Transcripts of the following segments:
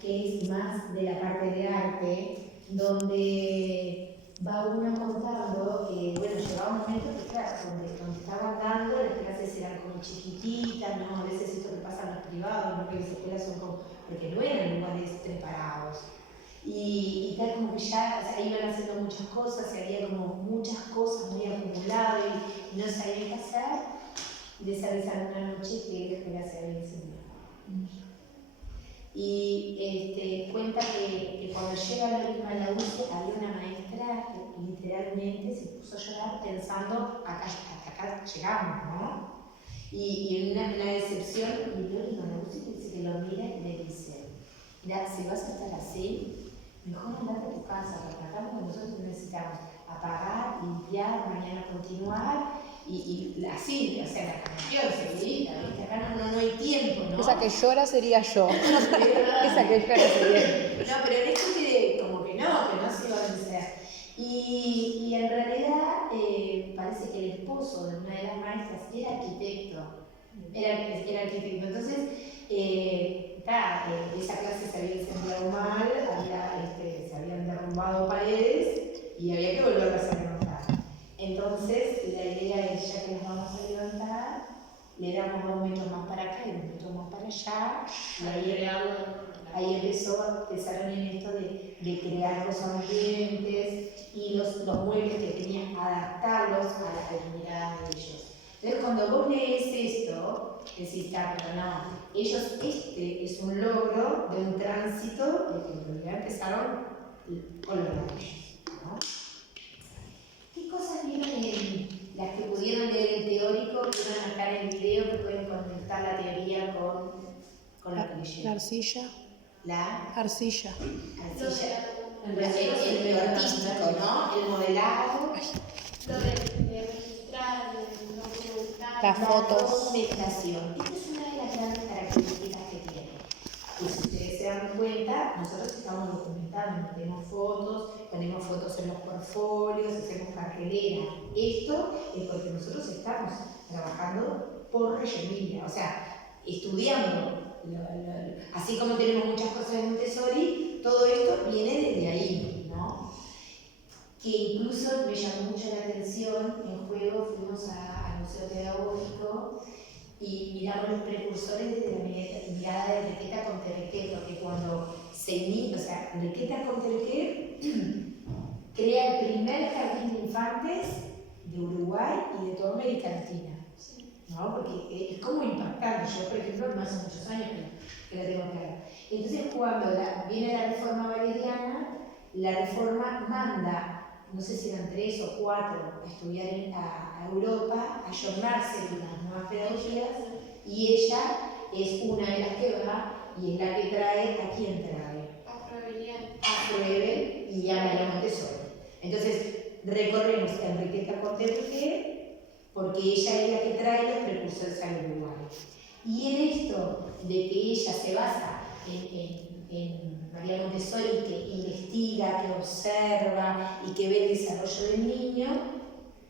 que es más de la parte de arte, donde va uno contando que, bueno, llegaba un momento que, claro, donde estaban dando, las clases eran como chiquititas, ¿no? A veces esto que pasa en los privados, ¿no? Que las escuelas son como, porque no eran lugares preparados. Y tal como que ya, o sea, iban haciendo muchas cosas, y había como muchas cosas muy acumuladas y no sabían qué hacer, y les avisaron una noche que la escuela se había incendiado. Y cuenta que cuando llega Lorima a la UCE había una maestra que literalmente se puso a llorar pensando, hasta acá llegamos, ¿no? Y una decepción, y Lorima a la UCE dice que lo mira y le dice, mira, si vas a estar así, mejor andate a tu casa, porque acá lo que nosotros necesitamos apagar, limpiar, mañana continuar, y así, o sea, la canción seguidita, ¿viste? Acá no hay tiempo, ¿no? Esa que llora sería yo. Esa que llora sería yo. No, pero en esto que como que no se iba a vencer. Y en realidad parece que el esposo de una de las maestras era arquitecto. Era arquitecto. Entonces, esa clase se había incendiado mal, se habían derrumbado paredes y había que volverlas a levantar. Entonces, la idea es, ya que las vamos a levantar, le damos 2 metros más para acá y 2 metros más para allá. Y ahí empezaron en esto de crear los ambientes y los muebles que tenían, adaptarlos a la mirada de ellos. Entonces, cuando vos lees esto, decís, pero no, ellos, este es un logro de un tránsito de que en realidad empezaron con los ladrillos, ¿no? ¿Qué cosas vieron las que pudieron leer el teórico, que van a acá en el video, que pueden conectar la teoría con lo que leyeron? La arcilla. La arcilla. El artístico, ¿no? El modelado. Lo de registrar, documentar. Las fotos. Documentación. Esta es una de las grandes características que tiene. Y si ustedes se dan cuenta, nosotros estamos documentando, ponemos fotos en los portfolios, hacemos cartelera. Esto es porque nosotros estamos trabajando por Reggio, o sea, estudiando. Así como tenemos muchas cosas en Montessori, todo esto viene desde ahí, ¿no? Que incluso me llamó mucho la atención, en juego fuimos al Museo Pedagógico y miramos los precursores desde la mirada de Enriqueta Conterrequé, porque cuando Enriqueta Conterrequé crea el primer jardín de infantes de Uruguay y de toda América Latina. ¿No? Porque es como impactante. Yo, por ejemplo, no hace muchos años que la tengo clara. Entonces, cuando viene la reforma valeriana, la reforma manda, no sé si eran 3 o 4, a estudiar a Europa, a ayornarse con las nuevas pedagogías, y ella es una de las que va y es la que trae, ¿a quién trae? A Froebel y a María Montessori. Entonces, recorremos a Enriqueta Conterrequé, porque ella es la que trae los precursores al Uruguay. Y en esto de que ella se basa en María Montessori, que investiga, que observa y que ve el desarrollo del niño,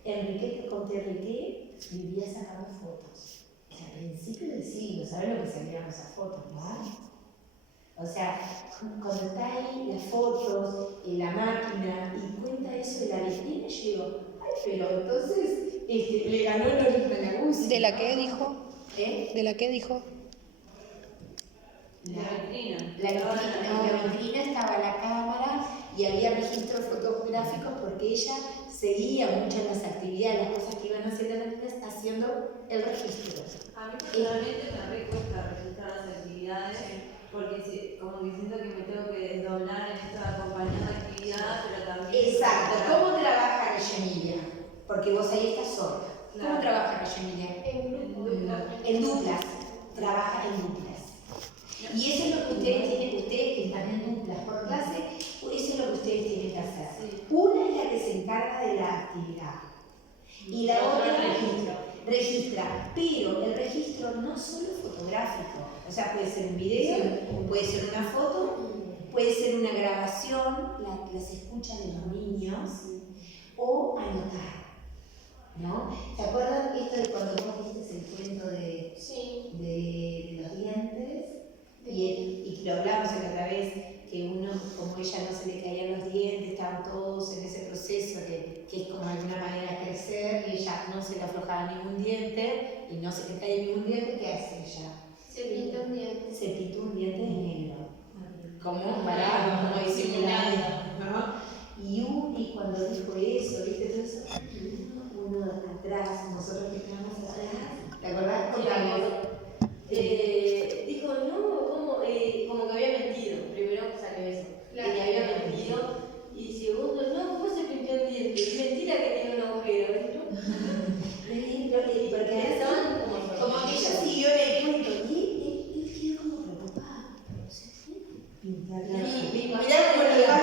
Enriqueta Conterrequé vivía sacando fotos. O sea, a principios del siglo, ¿saben lo que salían esas fotos, no? O sea, cuando está ahí las fotos, la máquina, y cuenta eso de la vitrina, yo digo, ay, pero entonces le ganó Lorima a la UCE. ¿De la qué dijo? ¿De la qué dijo? La vitrina estaba la cámara y había registros fotográficos porque ella seguía mucho las actividades, las cosas que iban haciendo las niñas, haciendo el registro. A mí personalmente me recuesta registrar las actividades, porque como que siento que me tengo que desdoblar en esto de acompañar la actividad, pero también... Exacto. ¿Cómo trabaja Emilia? Porque vos ahí estás sola. Claro. ¿Cómo trabaja Emilia? En duplas. Trabaja en duplas. Y eso es lo que ustedes que están en duplas por clase, eso es lo que ustedes tienen que hacer. Sí. Una es la que se encarga de la actividad y la otra registra, pero el registro no solo fotográfico, o sea, puede ser un video, puede ser una foto, puede ser una grabación, las escuchas de los niños, o anotar, ¿no? ¿Se acuerdan esto de cuando vos viste el cuento de los dientes? Y lo hablamos otra vez que ella no se le caían los dientes, estaban todos en ese proceso que es como de alguna manera crecer, y ella no se le aflojaba ningún diente, y no se le caía ningún diente, ¿qué hace ella? Se pinta un diente. Se pintó un diente de negro. Como para, como disimular, ¿no? Y cuando dijo eso, ¿viste? Todo eso, uno atrás, nosotros que estábamos atrás, ¿te acordás? Contamos. Dijo, no, como que había mentido. Primero salió eso. Claro. Que había mentido. Y segundo, no, ¿cómo se pintó el diente? Es mentira que tiene un agujero. Porque Estaban como que ella siguió en el cuento, y él quedó como preocupado. Pintar la Mirá cómo lo va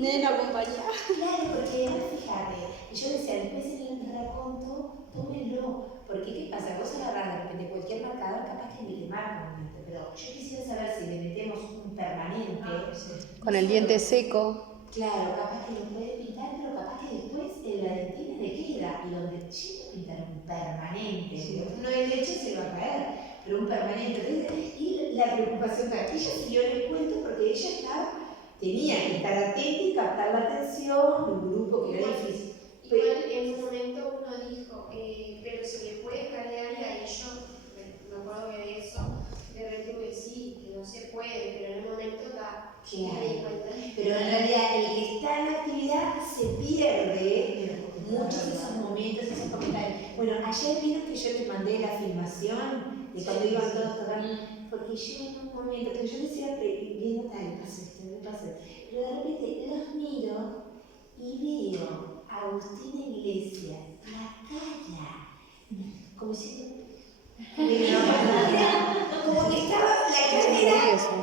Nena, acompañá. Claro, porque además fíjate, yo decía, después en el raconto, tómenlo. Porque ¿qué pasa? Vos agarrás de repente cualquier marcador, capaz que ni le marca un diente, pero yo quisiera saber si le metemos un permanente. Con el diente seco. Claro, capaz que lo puede pintar, pero capaz que después en la dentina le queda. Y donde llega a pintar un permanente, uno de leche se va a caer, pero un permanente. Entonces, y la preocupación para ella siguió en el cuento porque ella tenía que estar atenta y captar la atención de un grupo que era difícil. Igual en un momento uno dijo, pero se le puede escanear, y ahí yo me acuerdo que de eso, de repente que sí, que no se puede, pero en el momento me di cuenta. Pero en realidad el que está en la actividad se pierde muchos de esos momentos, esos comentarios. Bueno, ayer vieron que yo les mandé la filmación de cuando iban todos tocando, porque yo en un momento, que yo decía, viendo tal, me pasó, pero de repente los miro y veo a Agustina Iglesias, la cara, como si como que estaba, la cadera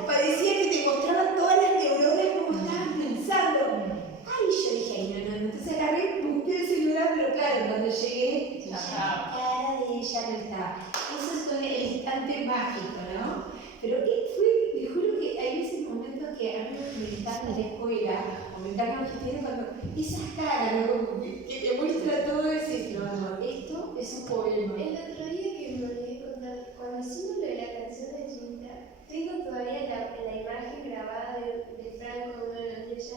parecía que te mostraba todas las neuronas como estaban pensando. Ay, yo dije, ay, no, entonces agarré, busqué el celular, pero claro, cuando llegué, la cara de ella no estaba. Eso es el instante mágico, ¿no? Pero fue, te juro que hay esos momentos que a mí me encanta la escuela, o me encanta los gestiones cuando esas caras, ¿no? Que te muestra todo eso, no, esto es un poema. El otro día que me olvidé de contar, cuando hicimos lo de la canción de Ginta, tengo todavía la imagen grabada de Franco, uno de los días,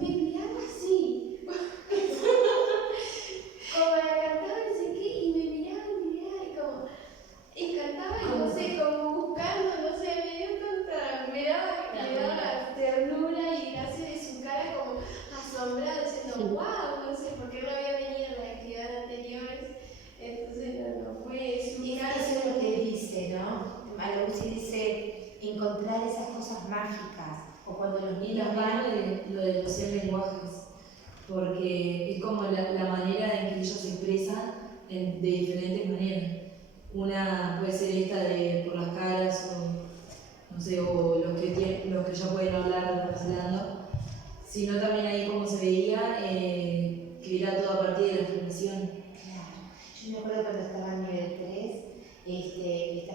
me miraba así, como la cantaba, no sé qué, y me miraba, y cantaba, y no sé, como buscando, no sé, me dio tanta, me daba ternura y gracia de su cara como asombrada, diciendo, wow, no sé, porque no había venido en las actividades anteriores, entonces no fue su Y cara. eso es lo que dice, ¿no? Malauzi dice, encontrar esas cosas mágicas, o cuando los Y niños van... lo de los 100 lenguajes, porque es como la manera en que ellos se expresan de diferentes maneras. Una puede ser esta de por las caras, o no sé, o los que ya pueden hablar hablando, sino también ahí como se veía que era todo a partir de la expresión. Claro, yo me acuerdo cuando estaba en nivel 3,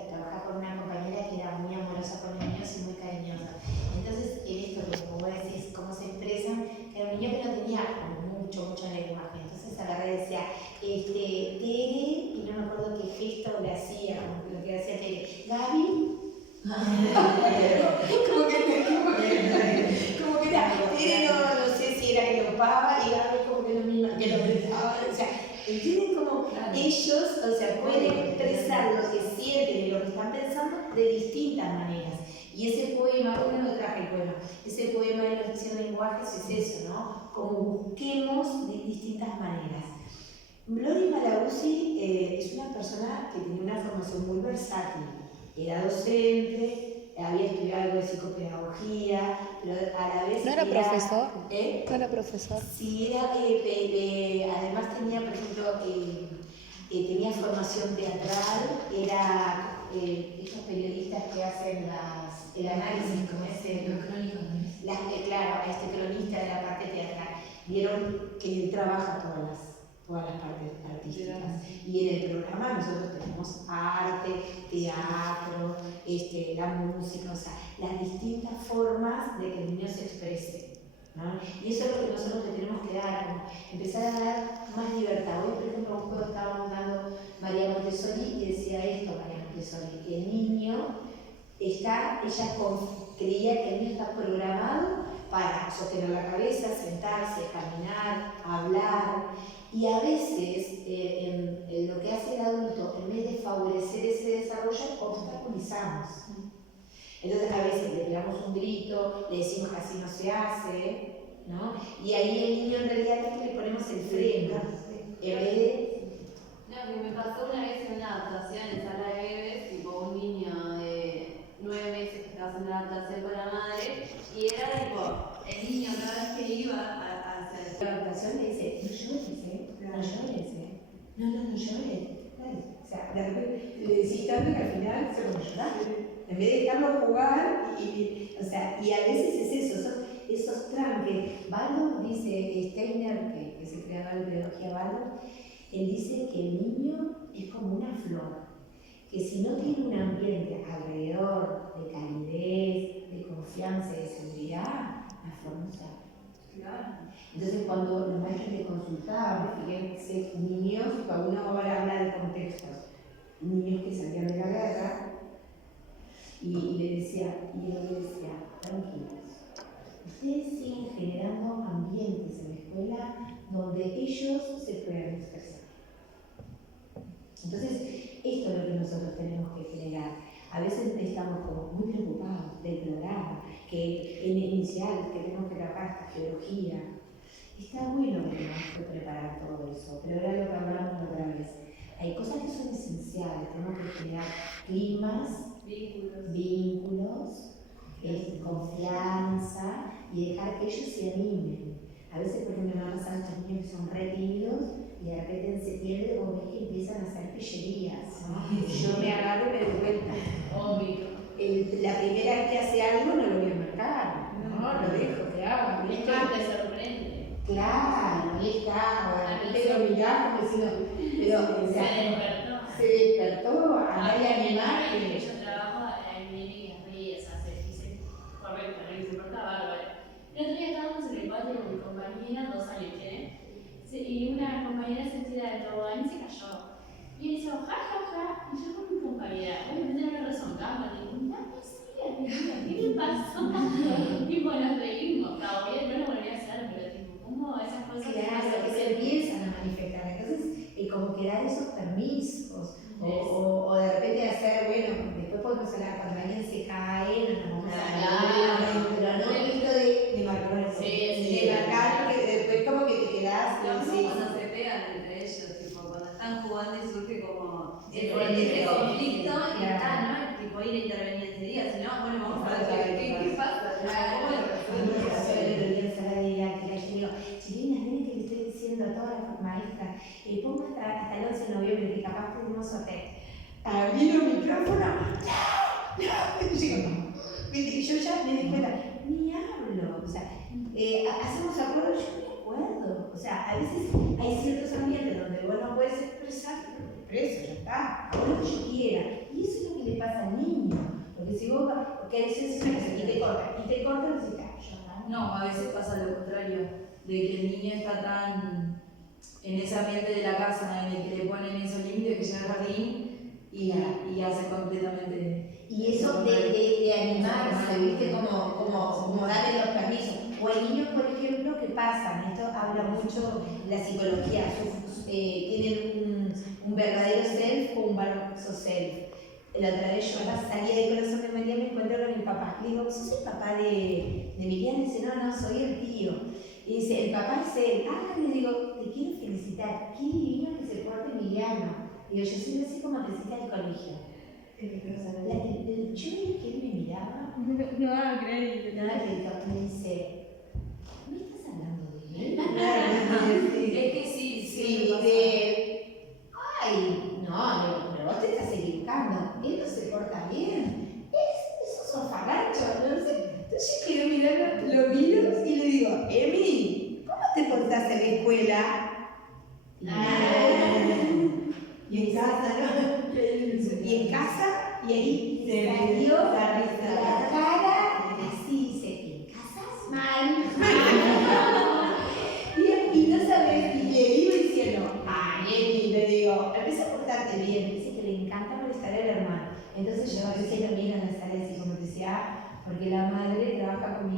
trabajaba con una compañera que era muy amorosa con los niños y muy cariñosa. Entonces, en esto, como vos decís, cómo se expresan, era un niño que no tenía mucho lenguaje. Entonces agarré y decía, Tere, y no me acuerdo qué gesto le hacía, como que lo que hacía Tere, Gaby. como que era, Tere no sé si era que lo pava y Gaby como que lo apretaba, o sea, ¿entienden cómo ellos, o sea, pueden expresar lo que sienten y lo que están pensando de distintas maneras? Y ese poema, hoy no lo traje el poema, ese poema de la ficción de lenguajes es eso, ¿no? Como busquemos de distintas maneras. Lori Malauzi es una persona que tiene una formación muy versátil. Era docente, había estudiado algo de psicopedagogía, pero a la vez... ¿No era profesor? ¿No era profesor? Sí, además tenía, por ejemplo, tenía formación teatral, era estos periodistas que hacen el análisis, como es Los crónicos, ¿no? Claro, cronista de la parte teatral, vieron que él trabaja todas las partes artísticas. Y en el programa nosotros tenemos arte, teatro, la música, o sea, las distintas formas de que el niño se exprese, ¿no? Y eso es lo que nosotros le tenemos que dar, como empezar a dar más libertad. Hoy, por ejemplo, un juego estábamos dando María Montessori y decía esto, María Montessori, que el niño ella creía que el niño está programado para sostener la cabeza, sentarse, caminar, hablar. Y a veces en lo que hace el adulto, en vez de favorecer ese desarrollo, obstaculizamos. Entonces a veces le pegamos un grito, le decimos que así no se hace, ¿no? Y ahí el niño en realidad le ponemos el freno. En vez de... No, que me pasó una vez en una adaptación en sala de bebés, tipo un niño de 9 meses que estaba haciendo una adaptación con la madre, y era tipo, el niño cada vez que iba a hacer La adaptación le dice, no llores, no llores, no llores. O sea, de repente le decís tanto que al final se pone a llorar. En vez de dejarlo jugar, y a veces es eso, esos tranques. Baldor dice, Steiner, que es el creador de pedagogía Baldor, él dice que el niño es como una flor, que si no tiene un ambiente alrededor de calidez, de confianza y de seguridad, la flor no se abre. Entonces cuando los maestros le consultaban, fíjense, niños, cuando uno ahora habla de contextos, niños que salían de la guerra, y él le decía, tranquilos, ustedes siguen generando ambientes en la escuela donde ellos se puedan expresar. Entonces, esto es lo que nosotros tenemos que generar. A veces estamos como muy preocupados del programa, que en inicial que tenemos que trabajar esta geología. Está bueno que tenemos que preparar todo eso, pero era lo que hablamos la otra vez. Hay cosas que son esenciales, tenemos que generar climas, vínculos, confianza y dejar que ellos se animen. A veces, por ejemplo, me van a pasar estos niños que son re tímidos y de repente en septiembre vos ves que empiezan a hacer pillerías, ¿no? Yo me agarro y me doy cuenta. obvio. La primera vez que hace algo no lo voy a marcar, no, lo dejo que haga. Es más, te sorprende. Claro, ahí está, de repente lo mirás como diciendo, pero o sea, se despertó, andá y animar. Yo trabajo en mi río, o sea, se dice correcto, no se porta bárbaro. El otro día estábamos en el patio con mi compañera, 2 años tiene, y una compañera se tira del tobogán y se cayó. Y él hizo ja, y yo con mi compañera, obviamente no me resoncaba, le digo, no, ¿qué le pasó? Tipo, nos reímos, todavía no lo volví a hacer, pero tipo, ¿cómo esas cosas? Claro, que se empiezan a manifestar. Entonces, como que dar esos permisos, o de repente hacer, bueno, después podemos hablar cuando alguien se cae, nos vamos a hablar, pero no esto de marcar, de marcar, que después como que te quedás. Lo mismo cuando se pegan entre ellos, tipo, cuando están jugando y surge como Sí, ese conflicto y claro. está, ¿no? Tipo, ir a intervenir enseguida, si no, bueno, vamos a ver qué pasa. Chilinas, miren que le estoy diciendo a todas las maestras, pongo hasta el 11 de noviembre, que capaz tenemos sorteo. Abrir el micrófono, y yo ya me di cuenta, ni hablo, o sea, hacemos acuerdos, yo no acuerdo, o sea, a veces hay ciertos ambientes donde vos no puedes expresar, expreso, ya está, hago lo que yo quiera, y eso es lo que le pasa al niño, porque si vos querés decir una cosa y te cortan, decís, No, a veces pasa lo contrario, de que el niño está tan en ese ambiente de la casa en el que le ponen esos límites que llega al jardín y hace completamente... Y eso de animarse, ¿viste? Como darle los permisos. O hay niños, por ejemplo, que pasan, esto habla mucho la psicología, tienen un verdadero self o un falso self. La otra vez yo salía de Corazón de María y me encuentro con mi papá. Le digo, ¿sos el papá de Emiliano? Y dice, no, soy el tío. Y dice, el papá es él. Le digo, te quiero felicitar, qué divino que se porte Emiliano. Digo, yo soy así como necesita el colegio. Yo vi que él me miraba. No van a creer. Me dice, ¿me estás hablando de él? Es que sí, ay, no, pero vos te estás equivocando. Él no se porta bien. Es un sofarracho, no sé. Entonces yo quiero mirarlo, lo miro y le digo, Emi, ¿cómo te portás en la escuela? Y en casa, ¿no? Y en casa, y ahí salió la cara, así dice, ¿en casa? Mal. Y no sabes, y le digo diciendo, Emi, le digo, empieza a portarte bien, dice que le encanta molestar al hermano. Entonces yo a veces lo miro en la sala de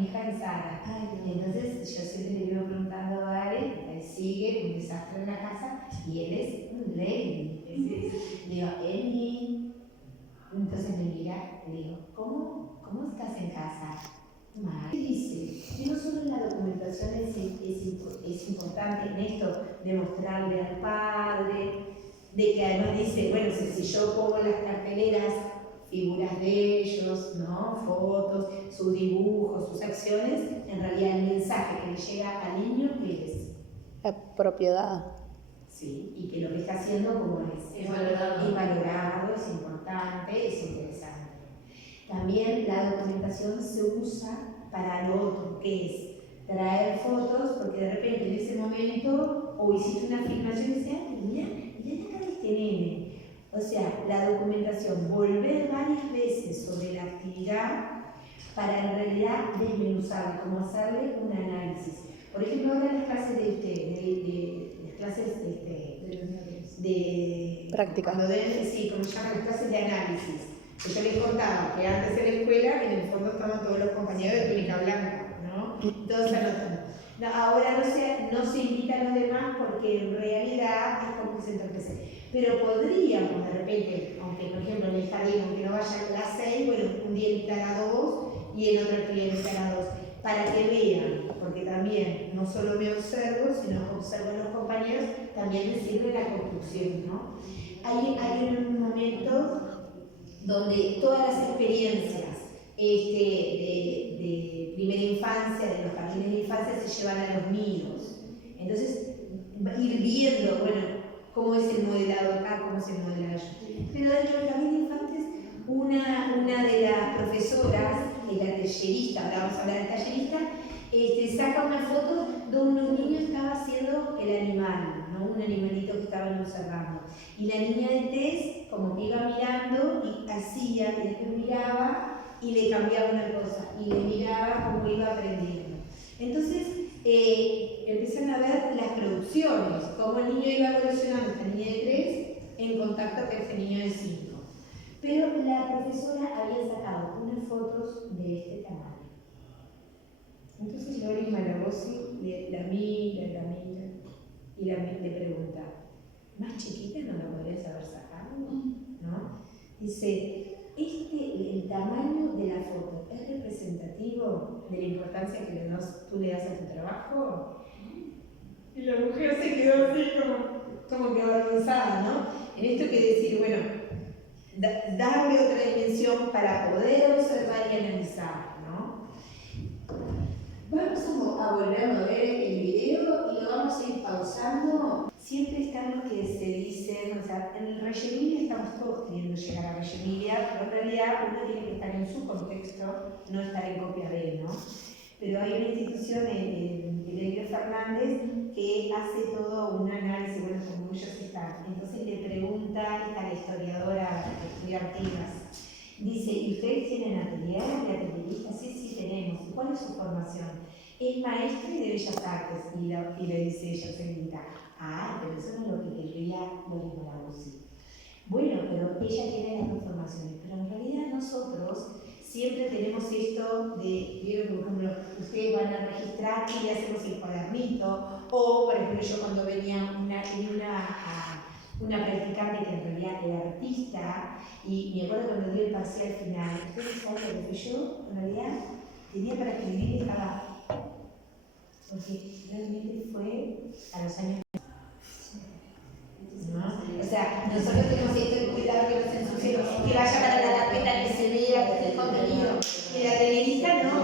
hija en Sara. Entonces yo siempre le iba preguntando a Vale, él sigue un desastre en la casa y él es un rey. Le digo, Emi. Entonces me mira, le digo, ¿cómo estás en casa? Mal. ¿Qué dice? Que no solo la documentación es importante en esto de mostrarle al padre, de que además dice, bueno, si yo pongo en las carteleras figuras de ellos, ¿no? Fotos, sus dibujos, sus acciones, en realidad el mensaje que le llega al niño, ¿qué es? La propiedad. Sí, y que lo que está haciendo como es valorado, es importante, es interesante. También la documentación se usa para lo otro, que es traer fotos, porque de repente en ese momento o hiciste una filmación y dices, mirá la cara de este nene. O sea, la documentación, volver varias veces sobre la actividad para en realidad desmenuzarla, como hacerle un análisis. Por ejemplo, ahora en las clases de las clases de práctica. Cuando sí, como se llaman las clases de análisis. Que yo les contaba que antes en la escuela, en el fondo estaban todos los compañeros de túnica blanca, ¿no? Todos anotando. No, ahora no se invita a los demás porque en realidad es como que se entorpece. Pero podríamos de repente, aunque por ejemplo en el jardín, aunque no vayan las 6, bueno, un día invitar a 2 y en otro día invitar a 2, para que vean, porque también no solo me observo, sino observo a los compañeros, también me sirve la construcción, ¿no? Hay un momento donde todas las experiencias de primera infancia, de los jardines de infancia, se llevan a los nidos. Entonces, ir viendo, bueno, cómo es el modelado acá, cómo es el modelado allá. Pero dentro del jardín de infantes, una de las profesoras, la tallerista, ahora vamos a hablar de tallerista, saca una foto donde un niño estaba haciendo el animal, ¿no? Un animalito que estaban observando. Y la niña de test como que iba mirando y hacía, y después miraba y le cambiaba una cosa, y le miraba cómo iba aprendiendo. Entonces, empiezan a ver las producciones, cómo el niño iba evolucionando, esta niña de 3 en contacto con este niño de 5. Pero la profesora había sacado unas fotos de este tamaño. Entonces Lori Malagossi la mira, y le pregunta, ¿más chiquita no la podrías haber sacado? ¿No? Dice, el tamaño de la foto es representativo de la importancia que tú le das a tu trabajo. Y la mujer se quedó así como que avergonzada, ¿no? En esto que decir, bueno, darle otra dimensión para poder observar y analizar, ¿no? Vamos a volver a ver el video y lo vamos a ir pausando. Siempre están los que se dicen, o sea, en Reggio Emilia estamos todos queriendo llegar a Reggio Emilia, pero en realidad uno tiene que estar en su contexto, no estar en copia de él, ¿no? Pero hay una institución, el Elio Fernández, que hace todo un análisis, bueno, como ellos están. Entonces le pregunta a la historiadora que estudia Artigas, dice, ¿y ustedes tienen atelier de atelierista? Sí, tenemos. ¿Cuál es su formación? Es maestra de Bellas Artes. Y le dice ella, señorita, pero eso no es lo que quería Lori Malagossi. Bueno, pero ella tiene las dos formaciones, pero en realidad nosotros siempre tenemos esto de, vieron que por ejemplo, ustedes van a registrar y le hacemos el cuadernito, o por ejemplo yo cuando venía una practicante que en realidad era artista, y me acuerdo cuando dio el parcial final, ustedes saben lo que yo en realidad tenía para escribir y estaba, porque realmente fue a los años. ¿No? O sea, nosotros tenemos esto de cuidado que no se ensucie, que vaya para la carpeta, que se vea, que esté el contenido. Y la atelierista no,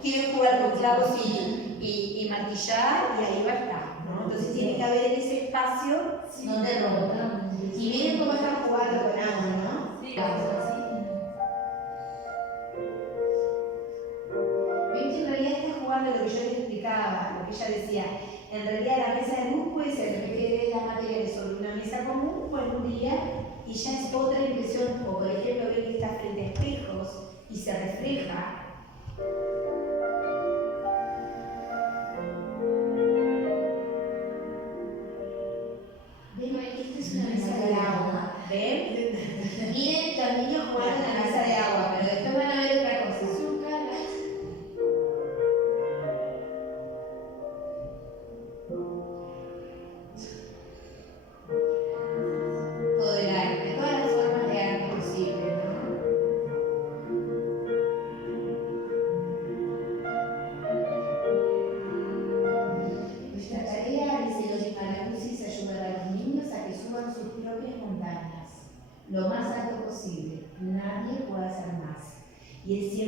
quieren jugar con clavos y martillar y ahí va a estar, ¿no? Entonces tiene que haber ese espacio donde rompan. Y miren cómo están jugando con agua, ¿no? Sí. Ven que en realidad está jugando lo que yo les explicaba, lo que ella decía. En realidad la mesa de luz puede ser que las materiales sobre una mesa común o en un día y ya es otra impresión. O por ejemplo ven que está frente a espejos y se refleja. Ven, esto es una mesa de agua. ¿Ven? Miren los niños jugando en la mesa de agua, pero después van a ver otra cosa.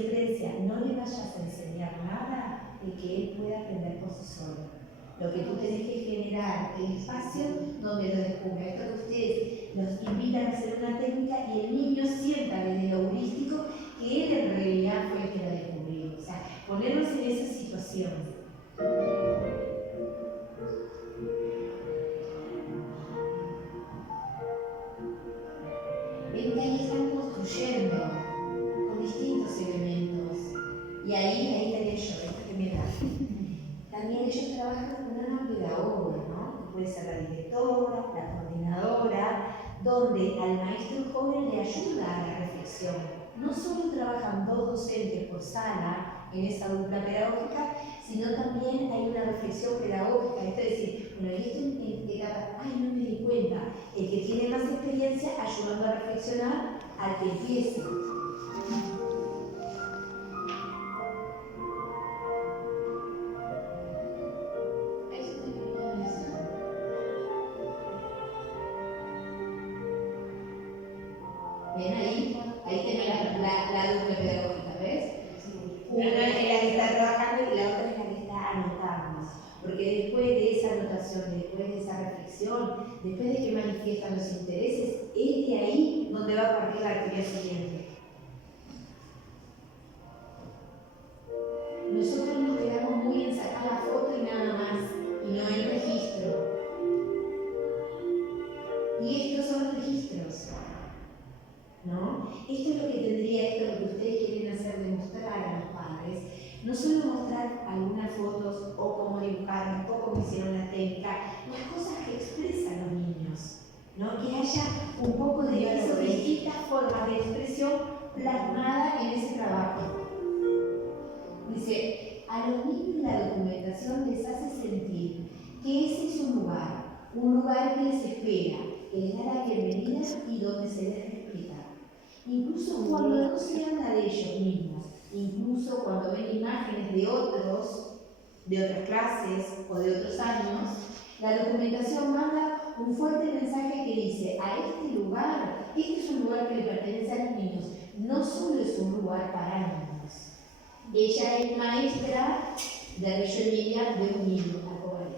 diferencia, no le vayas a enseñar nada de que él pueda aprender por sí solo. Lo que tú tenés que generar el espacio donde lo descubra. Esto que ustedes los invitan a hacer una técnica y el niño sienta desde lo holístico que él en realidad fue el que la descubrió. O sea, ponernos en esa situación. Ven que ahí están construyendo con distintos elementos. Y ahí estaría yo, esta que me da. También ellos trabajan con una pedagoga, ¿no? Que puede ser la directora, la coordinadora, donde al maestro joven le ayuda a la reflexión. No solo trabajan 2 docentes por sala en esa dupla pedagógica, sino también hay una reflexión pedagógica. Esto es decir, bueno, y esto en etapa, ay, no me di cuenta. El que tiene más experiencia ayudando a reflexionar al que empieza. Ven ahí tenés la dupla pedagógica, ¿ves? Una es la que está trabajando y la otra es la que está anotando. Porque después de esa anotación, después de esa reflexión, después de que manifiestan los intereses, es de ahí donde va a partir la actividad siguiente. Nosotros nos quedamos muy en sacar la foto y nada más, y no el registro. Y estos son registros, ¿no? Esto es lo que tendría, esto es lo que ustedes quieren hacer, demostrar a los padres. No solo mostrar algunas fotos o cómo dibujar, o cómo hicieron la técnica, las cosas que expresan los niños, ¿no? Que haya un poco de eso, de distintas formas de expresión plasmada en ese trabajo. Dice, a los niños la documentación les hace sentir que ese es un lugar que les espera, que les da la bienvenida y donde se les respeta. Incluso cuando no se habla de ellos mismos, incluso cuando ven imágenes de otros, de otras clases o de otros años, la documentación manda un fuerte mensaje que dice, a este lugar, este es un lugar que le pertenece a los niños, no solo es un lugar para niños. Ella es maestra de reyonería de un niño, Acobaré.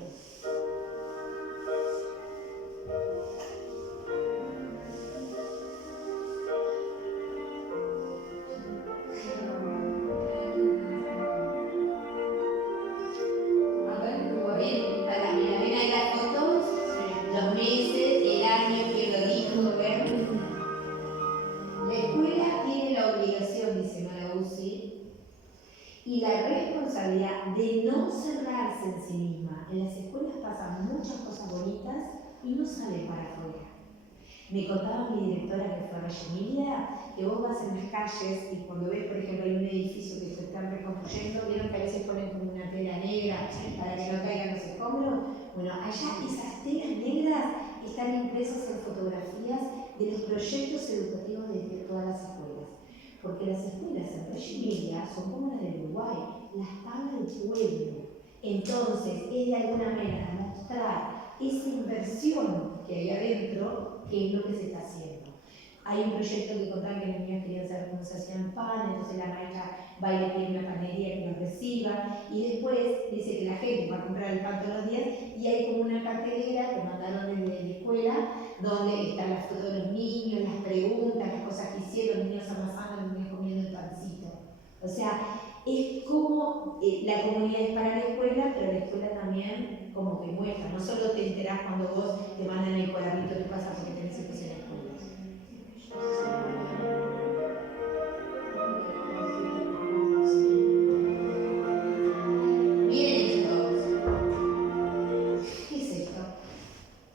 Mira, ven ahí las fotos, los meses, el año, quién lo dijo, ¿ven? La escuela tiene la obligación, dice Malaguzzi, y la responsabilidad de no cerrarse en sí misma. En las escuelas pasan muchas cosas bonitas y no salen para afuera. Me contaba mi directora que fue a Reyemilia, que vos vas en las calles y cuando ves, por ejemplo, hay un edificio que se están reconstruyendo, vieron que a veces ponen como una tela negra para que no caigan los escombros. Bueno, allá esas telas negras están impresas en fotografías de los proyectos educativos de todas las escuelas. Porque las escuelas en Reyemilia son como las del Uruguay, las paga el pueblo. Entonces, es de alguna manera mostrar esa inversión que hay adentro, que es lo que se está haciendo. Hay un proyecto que contaban que los niños querían saber cómo se hacían pan, entonces la maestra va y le pide una panería que los reciba, y después dice que la gente va a comprar el pan todos los días, y hay como una cartelera que mandaron desde la escuela, donde están las fotos de los niños, las preguntas, las cosas que hicieron, los niños amasando, los niños comiendo el pancito. O sea, es como la comunidad es para la escuela, pero la escuela también como que muestra. No solo te enterás cuando vos te mandan el cuadernito a tu casa porque tenés hijos en la escuela. Miren esto. ¿Qué es esto?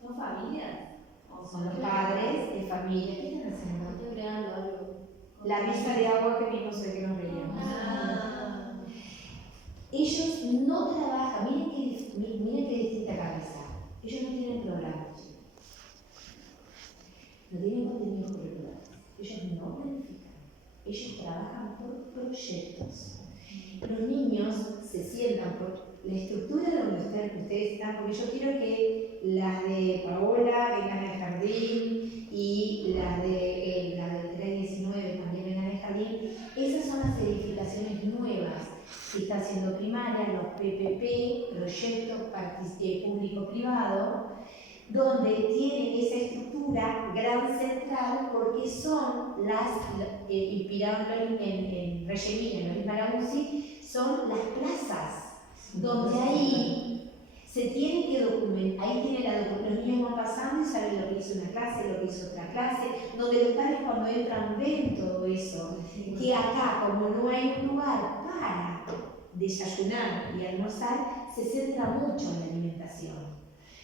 ¿Son familias? Son los padres de familia. ¿Qué están haciendo? Estoy creando algo. La mesa de agua que vimos hoy que nos veíamos. Ah. Ellos no trabajan, miren qué distinta cabeza. Ellos no tienen programas. No tienen contenidos curriculares. Ellos no planifican. Ellos trabajan por proyectos. Los niños se sientan por la estructura donde ustedes están, porque yo quiero que las de Paola vengan al jardín y las del 319 también vengan al jardín. Esas son las edificaciones aplicaciones nuevas que está haciendo primaria, los PPP, proyectos público-privado, donde tienen esa estructura gran central porque son inspiradas en Reggio Emilia, en Luis Maraguzzi, son las plazas, donde ahí se tiene que documentar, ahí tiene los niños van pasando y saben lo que hizo una clase, lo que hizo otra clase, donde los padres cuando entran ven todo eso, que acá como no hay un lugar para desayunar y almorzar, se centra mucho en la alimentación.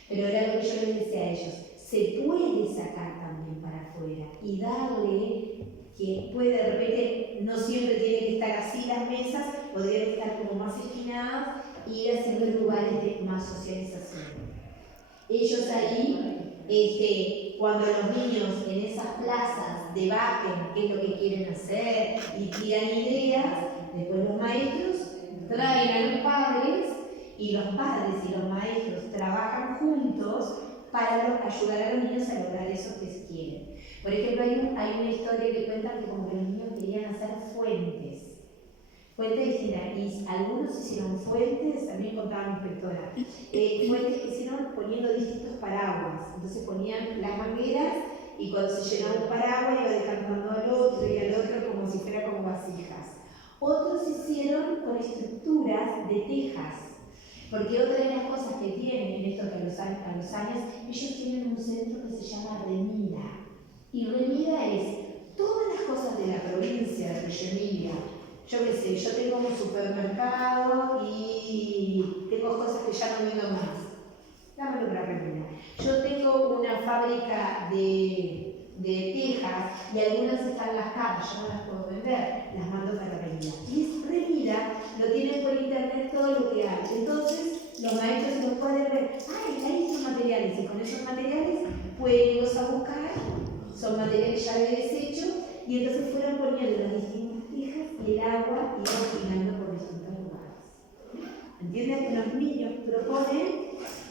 Pero era lo que yo les decía a ellos, se puede sacar también para afuera y darle que puede de repente, no siempre tiene que estar así las mesas, podrían estar como más esquinadas y ir haciendo lugares de más socialización. Ellos ahí, cuando los niños en esas plazas debaten qué es lo que quieren hacer y tiran ideas, después los maestros traen a los padres y los padres y los maestros trabajan juntos para ayudar a los niños a lograr eso que quieren. Por ejemplo, hay una historia que cuenta que como que los niños querían hacer fuentes distintas, y algunos hicieron fuentes, también contaba mi inspectora, fuentes que hicieron poniendo distintos paraguas, entonces ponían las mangueras y cuando se llenaba un paraguas iba decantando al otro y al otro como si fuera como vasijas. Otros hicieron con estructuras de tejas, porque otra de las cosas que tienen en esto que a los años, ellos tienen un centro que se llama Remida. Y Remida es todas las cosas de la provincia de Reggio Emilia. Yo qué sé, yo tengo un supermercado y tengo cosas que ya no vendo más. Dámelo para Remida. Yo tengo una fábrica de tejas y algunas están en las calles, yo no las puedo vender, las mando para Remida. Y es Remida, lo tienen por internet todo lo que hay. Entonces, los maestros los pueden ver, hay estos materiales, y con esos materiales pueden irlos a buscar, son materiales ya de desecho, y entonces fueron poniendo las distintas tejas y el agua iba girando por distintos lugares. ¿Entienden? Que los niños proponen,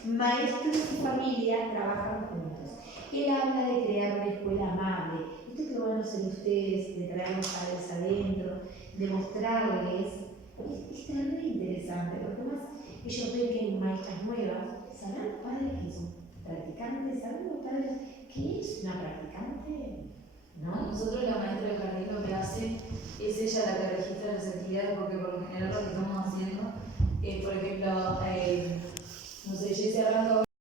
maestros y familia trabajan juntos. Él habla de crear una escuela amable. Esto que van a hacer ustedes, de traer a los padres adentro, de mostrarles, es muy interesante, porque más ellos ven que hay maestras nuevas, sabrán los padres que son practicantes, sabrán los padres qué es una practicante, Nosotros la maestra del jardín lo que hace es ella la que registra las actividades, porque por lo general los que estamos